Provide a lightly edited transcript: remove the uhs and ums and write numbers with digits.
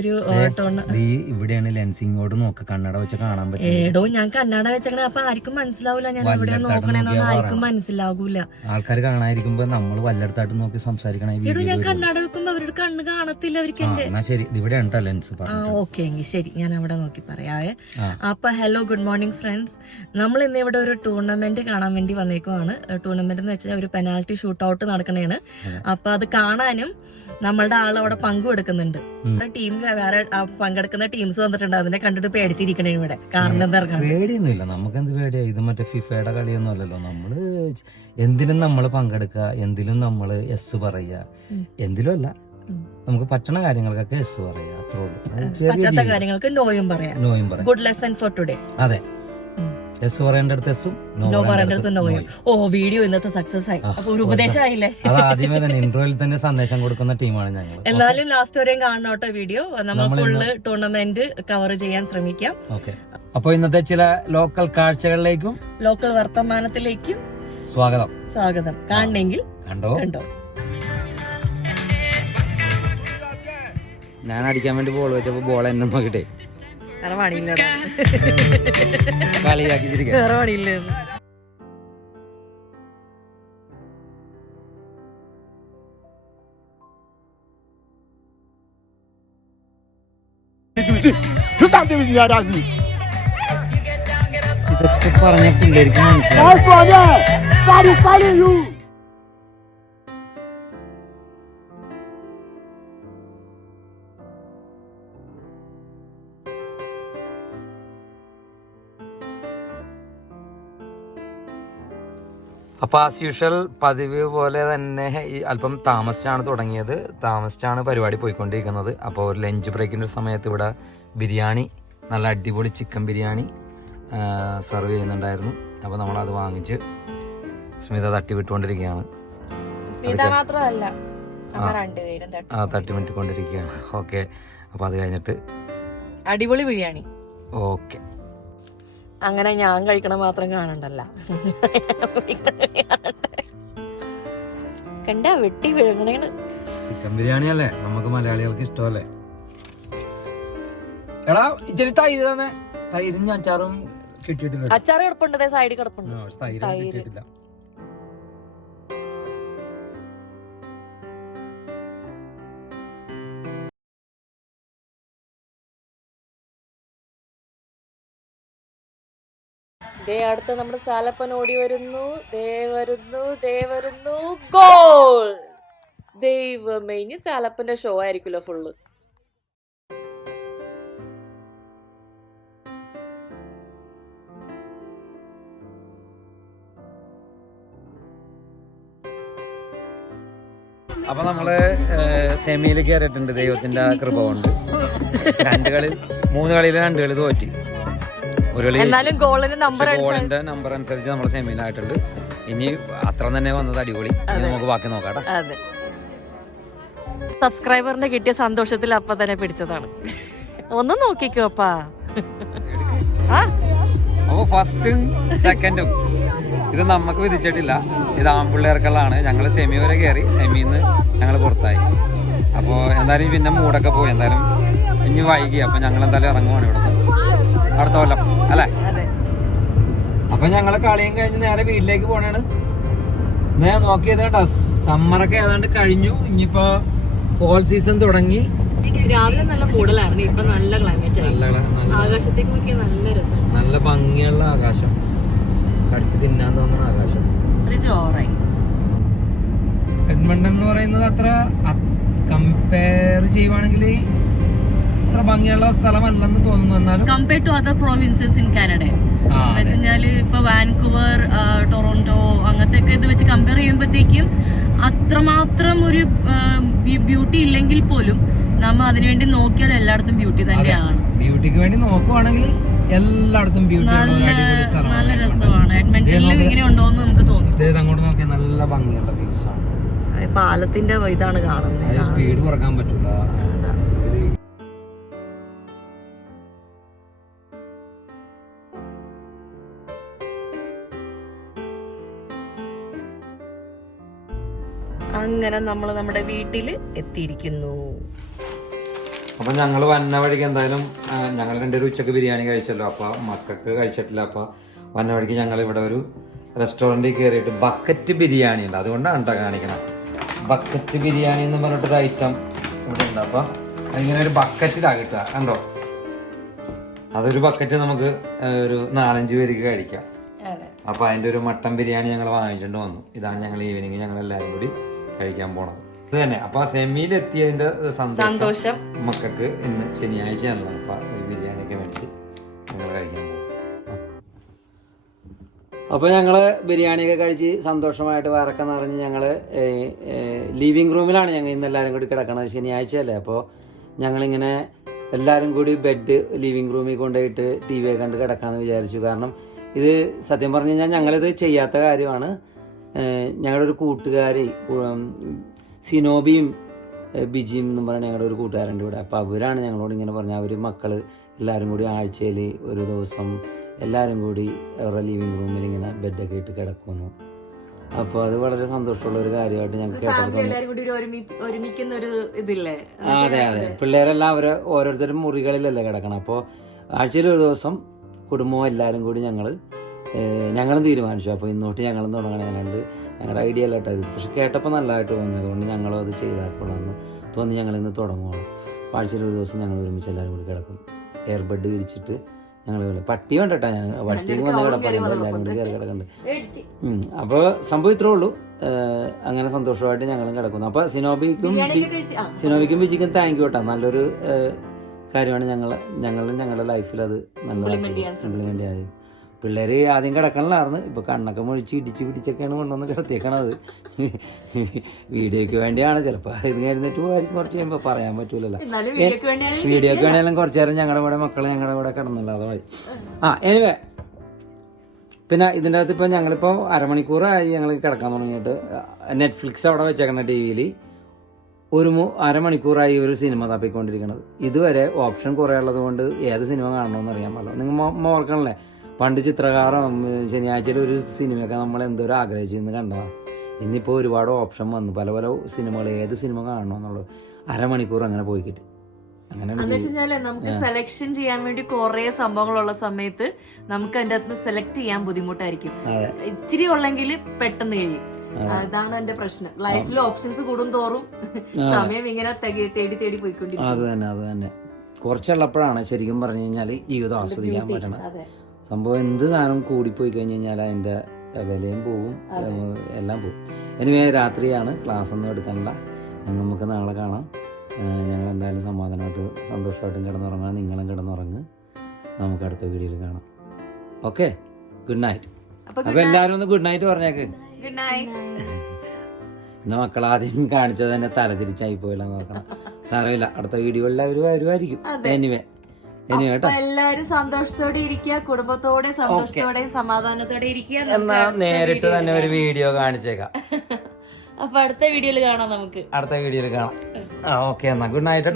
ഇവിടെയാണ് ലെൻസിങ്ങോട് നോക്ക്, കണ്ണട വെച്ച് കാണാൻ പറ്റും. ഏടോ ഞാൻ കണ്ണട വെച്ചേ അപ്പൊ ആർക്കും മനസ്സിലാവൂല ഞാൻ എവിടെയാ നോക്കണേന്ന് ആർക്കും മനസ്സിലാവൂല. ആൾക്കാർ കാണാതിരിക്കുമ്പോ നമ്മൾ വല്ലയിടത്തായിട്ട് നോക്കി സംസാരിക്കണേ. ഞാൻ കണ്ണട വെക്കുമ്പോ അവരുടെ കണ്ണ് കാണത്തില്ല അവർക്ക് എന്റെ. ശരി, ഇവിടെയാണ് ലെൻസ്. ഓക്കെ എങ്കിൽ ശരി, ഞാൻ അവിടെ നോക്കി പറയാവേ. അപ്പൊ ഹലോ, ഗുഡ് മോർണിംഗ് ഫ്രണ്ട്സ്. നമ്മൾ ഇന്ന് ഇവിടെ ഒരു ടൂർണമെന്റ് കാണാൻ വേണ്ടി വന്നേക്കുവാണ്. ടൂർണമെന്റ് എന്ന് വെച്ചാൽ ഒരു പെനാൽറ്റി ഷൂട്ട് ഔട്ട് നടക്കണേണ്. അപ്പൊ അത് കാണാനും നമ്മളുടെ ആൾ അവിടെ പങ്കുവെടുക്കുന്നുണ്ട്. ടീം വേറെ പങ്കെടുക്കുന്ന ടീംസ് വന്നിട്ടുണ്ട്. അതിനെ കണ്ടിട്ട് പേടിച്ചിരിക്കണേ ഇവിടെ. കാരണം എന്താ പേടിയൊന്നുമില്ല, നമുക്കെന്ത് പേടിയാ? ഇത് മറ്റേ ഫിഫയുടെ കളിയൊന്നും അല്ലല്ലോ. നമ്മള് എന്തിലും നമ്മള് പങ്കെടുക്കുക, എന്തിലും നമ്മള് എസ് പറയുക, എന്തിലും അല്ല നമുക്ക് പറ്റണ കാര്യങ്ങൾക്കൊക്കെ എസ് പറയുക, അത്രേ ഉള്ളൂ. കാര്യങ്ങൾക്ക് നോയും പറയാം. Good lesson for today. അതെ, എസ് പറയേണ്ട അടുത്ത് എസും, നോ പറയേണ്ട അടുത്ത് നോയും. ഓ, വീഡിയോ ഇന്നത്തെ സക്സസ് ആയി. അപ്പൊ ഒരു ഉപദേശമായില്ലേ? അത് ആദ്യമേ തന്നെ ഇൻട്രോയിൽ തന്നെ സന്ദേശം കൊടുക്കുന്ന ടീമാണ് ഞങ്ങൾ. എന്നാലും ലാസ്റ്റ് വരെയും കാണണോട്ടെ വീഡിയോ. നമ്മൾ ഫുള്ള് ടൂർണമെന്റ് കവർ ചെയ്യാൻ ശ്രമിക്കാം. അപ്പൊ ഇന്നത്തെ ചില ലോക്കൽ കാഴ്ചകളിലേക്കും ലോക്കൽ വർത്തമാനത്തിലേക്കും സ്വാഗതം. കാണണമെങ്കിൽ കണ്ടോ. ഞാൻ അടിക്കാൻ വേണ്ടി ബോൾ വെച്ചപ്പോ ബോൾ എന്നെ നോക്കിട്ടേ കളിയാക്കി. ഇതൊക്കെ പറഞ്ഞ പിള്ളേർക്ക് മനസ്സിലാവും. അപ്പോൾ ആസ് യൂഷ്വൽ പതിവ് പോലെ തന്നെ അല്പം താമസിച്ചാണ് തുടങ്ങിയത്, താമസിച്ചാണ് പരിപാടി പോയിക്കൊണ്ടിരിക്കുന്നത്. അപ്പോൾ ഒരു ലഞ്ച് ബ്രേക്കിൻ്റെ സമയത്ത് ഇവിടെ ബിരിയാണി, നല്ല അടിപൊളി ചിക്കൻ ബിരിയാണി സെർവ് ചെയ്യുന്നുണ്ടായിരുന്നു. അപ്പോൾ നമ്മളത് വാങ്ങിച്ച് സ്മിത തട്ടിവിട്ടുകൊണ്ടിരിക്കുകയാണ്. തട്ടിവിട്ടുകൊണ്ടിരിക്കുകയാണ്. ഓക്കെ, അപ്പോൾ അത് കഴിഞ്ഞിട്ട് അടിപൊളി ബിരിയാണി. ഓക്കെ, അങ്ങനെ ഞാൻ കഴിക്കണ മാത്രം കാണണ്ടല്ല, കണ്ട വെട്ടി വിഴുങ്ങണേണ്. ചിക്കൻ ബിരിയാണി അല്ലേ നമുക്ക് മലയാളികൾക്ക് ഇഷ്ടമല്ലേ? എടാ ഇച്ചിരി തൈര് തന്നെ. തൈരും അച്ചാറും കിട്ടിയിട്ടില്ല. അച്ചാറ് കിടപ്പുണ്ട്, സൈഡിൽ കിടപ്പുണ്ട്. തൈര് അടുത്ത് നമ്മുടെ സ്റ്റാലപ്പൻ ഓടി വരുന്നു. ഗോൾ! ദൈവമേ, ഇനി സ്റ്റാലപ്പന്റെ ഷോ ആയിരിക്കുമല്ലോ ഫുള്ള്. അപ്പൊ നമ്മള് സെമിയിൽ കയറിയിട്ടുണ്ട്. ദൈവത്തിന്റെ കൃപ കൊണ്ട് 3 കളിയിൽ 2 കളി തോറ്റി. ഗോളിന്റെ നമ്പർ അനുസരിച്ച് നമ്മൾ സെമിയിലായിട്ടുണ്ട്. ഇനി അത്ര തന്നെ വന്നത് അടിപൊളി. നമുക്ക് ബാക്കി നോക്കാം. സബ്സ്ക്രൈബറിന്റെ കിട്ടിയ സന്തോഷത്തിൽ അപ്പ തന്നെ പിടിച്ചതാണ്. ഒന്ന് നോക്കിക്കോ അപ്പാ. ഫസ്റ്റും സെക്കൻഡും ഇത് നമുക്ക് വിധിച്ചിട്ടില്ല. ഇത് ആൺപിള്ളേർക്കുള്ളതാണ്. ഞങ്ങൾ സെമി വരെ കയറി, സെമിന്ന് ഞങ്ങൾ പുറത്തായി. അപ്പോൾ എന്തായാലും പിന്നെ മൂടൊക്കെ പോയി. എന്തായാലും ഇനി വൈകി. അപ്പൊ ഞങ്ങൾ എന്തായാലും ഇറങ്ങുവാണ് ഇവിടുന്ന് അടുത്ത കൊല്ലം അല്ലേ? അപ്പൊ ഞങ്ങള് കളിയും കഴിഞ്ഞ് നേരെ വീട്ടിലേക്ക് പോണാണ്. ഞാൻ നോക്കിയത് കേട്ടോ, സമ്മറൊക്കെ ഏതാണ്ട് കഴിഞ്ഞു. ഇനിയിപ്പോ ഫോൾ സീസൺ തുടങ്ങി. രാവിലെ നല്ല മൂടലായിരുന്നു, ഇപ്പൊ നല്ല ക്ലൈമറ്റ് ആയി. ആകാശത്തേക്ക് നോക്കിയ നല്ല രസം, നല്ല ഭംഗിയുള്ള ആകാശം, കടിച്ച് തിന്നാൻ തോന്നുന്ന ആകാശം. എഡ്മണ്ടൺ എന്ന് പറയുന്നത് അത്ര കമ്പയർ ചെയ്യുവാണെങ്കിൽ അത്ര ഭംഗിയുള്ള സ്ഥലമല്ലെന്ന് തോന്നുന്നു. എന്നാലും compared to other provinces in Canada വെച്ചാല് ഇപ്പൊ വാൻകൂവർ, ടൊറോണ്ടോ അങ്ങനത്തെ ഒക്കെ ഇത് വെച്ച് കമ്പയർ ചെയ്യുമ്പോഴത്തേക്കും അത്രമാത്രം ഒരു ബ്യൂട്ടി ഇല്ലെങ്കിൽ പോലും നമ്മ അതിനുവേണ്ടി നോക്കിയാൽ എല്ലായിടത്തും ബ്യൂട്ടി തന്നെയാണ്. ബ്യൂട്ടിക്ക് വേണ്ടി നോക്കുവാണെങ്കിൽ എല്ലായിടത്തും ബ്യൂട്ടി, നല്ല രസമാണ്. എഡ്മണ്ടണിലും ഇങ്ങനെ ഉണ്ടോന്ന് നമുക്ക് തോന്നും. അങ്ങോട്ട് നോക്കിയാൽ നല്ല ഭംഗിയുള്ള വ്യൂസ് ആണ്. പാലത്തിന്റെ ഇതാണ് കാണുന്നത്. സ്പീഡ് കുറക്കാൻ പറ്റില്ല. അങ്ങനെ നമ്മൾ നമ്മുടെ വീട്ടില് എത്തിയിരിക്കുന്നു. അപ്പം ഞങ്ങൾ വന്ന വഴിക്ക് എന്തായാലും ഞങ്ങൾ രണ്ടൊരു ഉച്ചക്ക് ബിരിയാണി കഴിച്ചല്ലോ. അപ്പോൾ മക്കൾക്ക് കഴിച്ചിട്ടില്ല. അപ്പോൾ വന്ന വഴിക്ക് ഞങ്ങൾ ഇവിടെ ഒരു റെസ്റ്റോറൻറ്റിൽ കയറിയിട്ട് ബക്കറ്റ് ബിരിയാണി ഉണ്ട്. അതുകൊണ്ടാണ് കേട്ടോ കാണിക്കണം. ബക്കറ്റ് ബിരിയാണി എന്ന് പറഞ്ഞിട്ടൊരു ഐറ്റം ഇവിടെ ഉണ്ട്. അപ്പോൾ അതിങ്ങനെ ഒരു ബക്കറ്റിലാണ് കിട്ടുക, കണ്ടോ? അതൊരു ബക്കറ്റ് നമുക്ക് ഒരു 4-5 പേർക്ക് കഴിക്കാം. അപ്പോൾ അതിൻ്റെ ഒരു മട്ടൻ ബിരിയാണി ഞങ്ങൾ വാങ്ങിച്ചിട്ട് വന്നു. ഇതാണ് ഞങ്ങൾ ഈവനിങ് ഞങ്ങൾ എല്ലാവരും കൂടി കഴിക്കാൻ പോണത്. ഇത് തന്നെ. അപ്പോൾ സെമിയിലെത്തിയതിൻ്റെ സന്തോഷം മക്കൾക്ക് ഇന്ന് ശനിയാഴ്ചയാണല്ലോ. അപ്പോൾ ഒരു ബിരിയാണിയൊക്കെ മേടിച്ച് ഞങ്ങൾ കഴിക്കാൻ പോകും. അപ്പോൾ ഞങ്ങൾ ബിരിയാണിയൊക്കെ കഴിച്ച് സന്തോഷമായിട്ട് വയറൊക്കെ നിറഞ്ഞ് ഞങ്ങൾ ലിവിങ് റൂമിലാണ് ഞങ്ങൾ ഇന്ന് എല്ലാവരും കൂടി കിടക്കണത്. ശനിയാഴ്ചയല്ലേ. അപ്പോൾ ഞങ്ങളിങ്ങനെ എല്ലാവരും കൂടി ബെഡ് ലിവിങ് റൂമിൽ കൊണ്ടുപോയിട്ട് TV ഒക്കെ കണ്ട് കിടക്കാമെന്ന് വിചാരിച്ചു. കാരണം ഇത് സത്യം പറഞ്ഞു കഴിഞ്ഞാൽ ഞങ്ങളിത് ചെയ്യാത്ത കാര്യമാണ്. ഞങ്ങളുടെ ഒരു കൂട്ടുകാരി സിനോബിയും ബിജിയും എന്നും പറഞ്ഞ ഞങ്ങളുടെ ഒരു കൂട്ടുകാരുണ്ട് ഇവിടെ. അപ്പോൾ അവരാണ് ഞങ്ങളോട് ഇങ്ങനെ പറഞ്ഞത്. അവർ മക്കൾ എല്ലാവരും കൂടി ആഴ്ചയിൽ ഒരു ദിവസം എല്ലാവരും കൂടി അവരുടെ ലിവിങ് റൂമിൽ ഇങ്ങനെ ബെഡൊക്കെ ഇട്ട് കിടക്കുന്നു. അപ്പോൾ അത് വളരെ സന്തോഷമുള്ള ഒരു കാര്യമായിട്ട് ഞങ്ങൾക്ക് അതെ അതെ. പിള്ളേരെല്ലാം ഓരോരുത്തരും മുറികളിലല്ലേ കിടക്കണം. അപ്പോൾ ആഴ്ചയിൽ ഒരു ദിവസം കുടുംബവും എല്ലാവരും കൂടി ഞങ്ങളും തീരുമാനിച്ചു. അപ്പോൾ ഇന്നോട്ട് ഞങ്ങളും തുടങ്ങണം. ഞങ്ങളുടെ ഐഡിയ അല്ല കേട്ടോ ഇത്. പക്ഷെ കേട്ടപ്പോൾ നല്ലതായിട്ട് തോന്നി. അതുകൊണ്ട് ഞങ്ങളും അത് ചെയ്താക്കൊള്ളാമെന്ന് തോന്നി ഞങ്ങളിന്ന് തുടങ്ങുകയാണ്. ആഴ്ചയിൽ ഒരു ദിവസം ഞങ്ങൾ ഒരുമിച്ച് എല്ലാവരും കൂടി കിടക്കും. എയർ ബെഡ് വിരിച്ചിട്ട് ഞങ്ങൾ പട്ടി വേണ്ടട്ടാ. പട്ടിയും വന്ന് കിടപ്പാറുണ്ട്. എല്ലാവരും കൂടി കയറി കിടക്കുന്നുണ്ട്. അപ്പോൾ സംഭവം ഇത്രേ ഉള്ളൂ. അങ്ങനെ സന്തോഷമായിട്ട് ഞങ്ങളും കിടക്കുന്നു. അപ്പോൾ സിനോബിക്കും ബിജിക്കും താങ്ക് യു കേട്ടോ. നല്ലൊരു കാര്യമാണ്. ഞങ്ങളുടെ ലൈഫിൽ അത് നല്ല ഇംപ്ലിമെന്റ് ആയി. പിള്ളേർ ആദ്യം കിടക്കണില്ലായിരുന്നു. ഇപ്പോൾ കണ്ണൊക്കെ മുഴിച്ച് ഇടിച്ച് പിടിച്ചൊക്കെയാണ് കൊണ്ടുവന്ന് കിടത്തിയേക്കണത്. വീഡിയോയ്ക്ക് വേണ്ടിയാണ്. ചിലപ്പോൾ ഇത് കഴിഞ്ഞിട്ട് പോകാൻ കുറച്ച് കഴിയുമ്പോൾ പറയാൻ പറ്റൂലല്ലോ. വീഡിയോയ്ക്ക് വേണ്ടിയാലും കുറച്ച് നേരം ഞങ്ങളുടെ കൂടെ മക്കൾ ഞങ്ങളുടെ കൂടെ കിടന്നില്ല. അതുമായി എനിവേ പിന്നെ ഇതിൻ്റെ അകത്ത് ഇപ്പോൾ ഞങ്ങളിപ്പോൾ അരമണിക്കൂറായി ഞങ്ങൾ കിടക്കാൻ തുടങ്ങിയിട്ട്. നെറ്റ്ഫ്ലിക്സ് അവിടെ വെച്ചേക്കണ TV-ൽ അരമണിക്കൂറായി ഒരു സിനിമ തപ്പിക്കൊണ്ടിരിക്കുന്നത്. ഇതുവരെ ഓപ്ഷൻ കുറേ ഉള്ളത് കൊണ്ട് ഏത് സിനിമ കാണണമെന്ന് അറിയാൻ പാടില്ല. നിങ്ങൾ ഓർക്കണല്ലേ, പണ്ട് ചിത്രകാരം ശനിയാഴ്ചയിൽ ഒരു സിനിമയൊക്കെ നമ്മൾ എന്തോരം ആഗ്രഹിച്ചിരുന്ന് കണ്ടതാണ്. ഇന്നിപ്പോൾ ഒരുപാട് ഓപ്ഷൻ വന്നു. പല പല സിനിമകൾ ഏത് സിനിമ കാണണമെന്നുള്ളത് അരമണിക്കൂർ അങ്ങനെ പോയി കിട്ടി. അങ്ങനെ നമുക്ക് സെലക്ഷൻ ചെയ്യാൻ വേണ്ടി കുറെ സംഭവങ്ങളുള്ള സമയത്ത് നമുക്ക് അതിന്റെ അകത്ത് സെലക്ട് ചെയ്യാൻ ബുദ്ധിമുട്ടായിരിക്കും. ഇച്ചിരി ഉള്ളെങ്കിൽ പെട്ടെന്ന് കഴിയും. അതാണ് എന്റെ പ്രശ്നം. ലൈഫിൽ ഓപ്ഷൻസ് കൂടും തോറും സമയം ഇങ്ങനെ തേടി തേടി പോയിക്കൊണ്ടിരിക്കും. അത് തന്നെ കുറച്ചുള്ളപ്പോഴാണ് ശരിക്കും പറഞ്ഞു കഴിഞ്ഞാൽ ജീവിതം ആസ്വദിക്കാൻ പറ്റണം. സംഭവം എന്ത് സാധനം കൂടിപ്പോയി കഴിഞ്ഞ് കഴിഞ്ഞാൽ അതിന്റെ വിലയും പോവും, എല്ലാം പോവും. എനിവേ രാത്രിയാണ്, ക്ലാസ് ഒന്നും എടുക്കാനില്ല. നമുക്ക് നാളെ കാണാം. ഞങ്ങൾ എന്തായാലും സമാധാനമായിട്ട് സന്തോഷമായിട്ടും കിടന്നുറങ്ങാൻ. നിങ്ങളും കിടന്നുറങ്ങ്. നമുക്ക് അടുത്ത വീഡിയോയിൽ കാണാം. Okay, good night. അപ്പൊ എല്ലാവരും ഒന്ന് ഗുഡ് നൈറ്റ് പറഞ്ഞേക്ക്. പിന്നെ മക്കൾ ആദ്യം കാണിച്ചത് തന്നെ തലതിരിച്ചായി പോയില്ല നോക്കണം. സാരമില്ല, അടുത്ത വീഡിയോകളിൽ അവർ വരുമായിരിക്കും. എനിവേ എല്ലാവരും സന്തോഷത്തോടെ ഇരിക്കുക, കുടുംബത്തോടെ സന്തോഷത്തോടെ സമാധാനത്തോടെ ഇരിക്കുക. എന്നാ നേരിട്ട് തന്നെ ഒരു വീഡിയോ കാണിച്ചേക്കാം. അപ്പൊ അടുത്ത വീഡിയോയിൽ കാണാം. നമുക്ക് അടുത്ത വീഡിയോയിൽ കാണാം. ഓക്കെ, എന്നാ ഗുഡ് നൈറ്റ്.